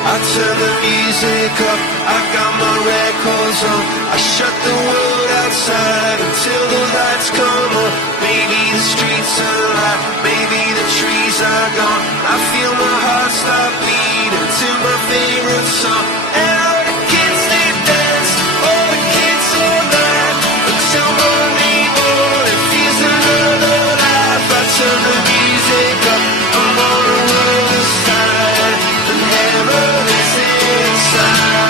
I turn the music up, I got my records on. I shut the world outside until the lights come on. Maybe the streets are alive, maybe the trees are gone. I feel my heart start beating to my favorite song. And all the kids they dance, all the kids all night until Monday morning feels another life. I turn the music up, I'm on a roller side, and heaven is inside.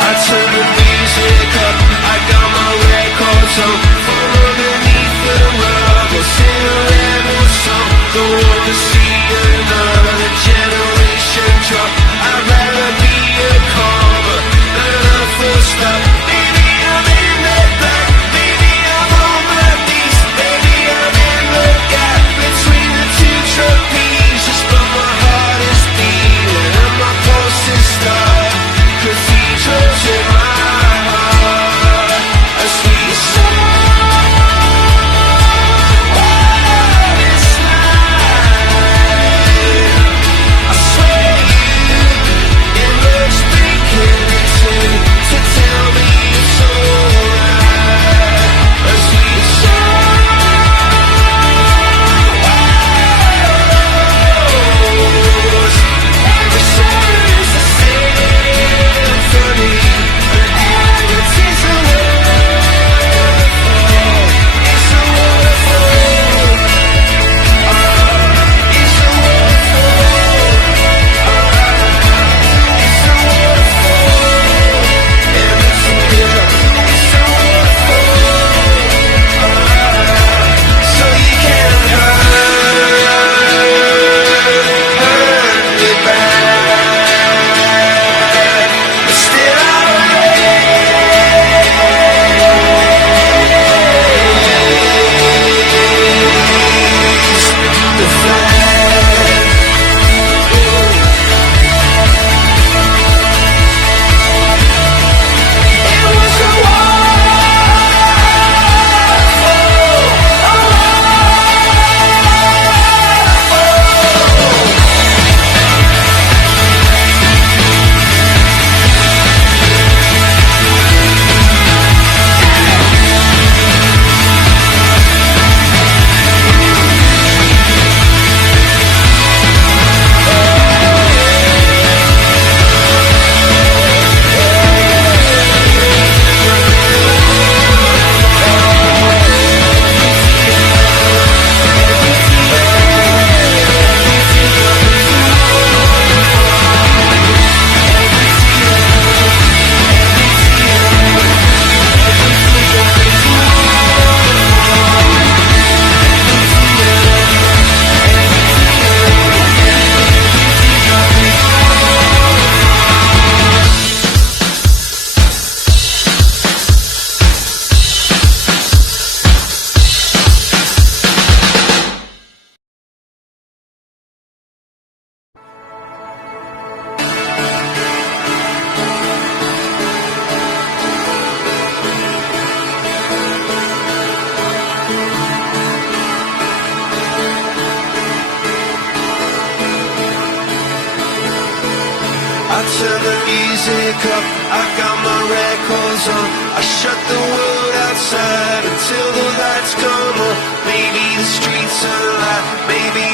I turn the music up, I got my records on. Fall underneath the rug, I'll sing a rebel song. Don't wanna see another generation drop. I'd rather be a comma than a full stop. Maybe I'm in the black, maybe I'm on my knees, maybe I'm in the gap between the two trapezes. But my heart is beating and my pulse is starting, 'cause each hole's in my heart a sweet song. This night, I swear you emerged thinking to tell me it's alright. A sweet song. Every song is a symphony, and every tear's a waterfall. It's a waterfall. It's a waterfall. It's a waterfall. Every tear is a waterfall. So you can hurt me back, but still I'll raise the flag. It was a I turn the music up, I got my records on. I shut the world outside until the lights come on. Maybe the streets are alive, maybe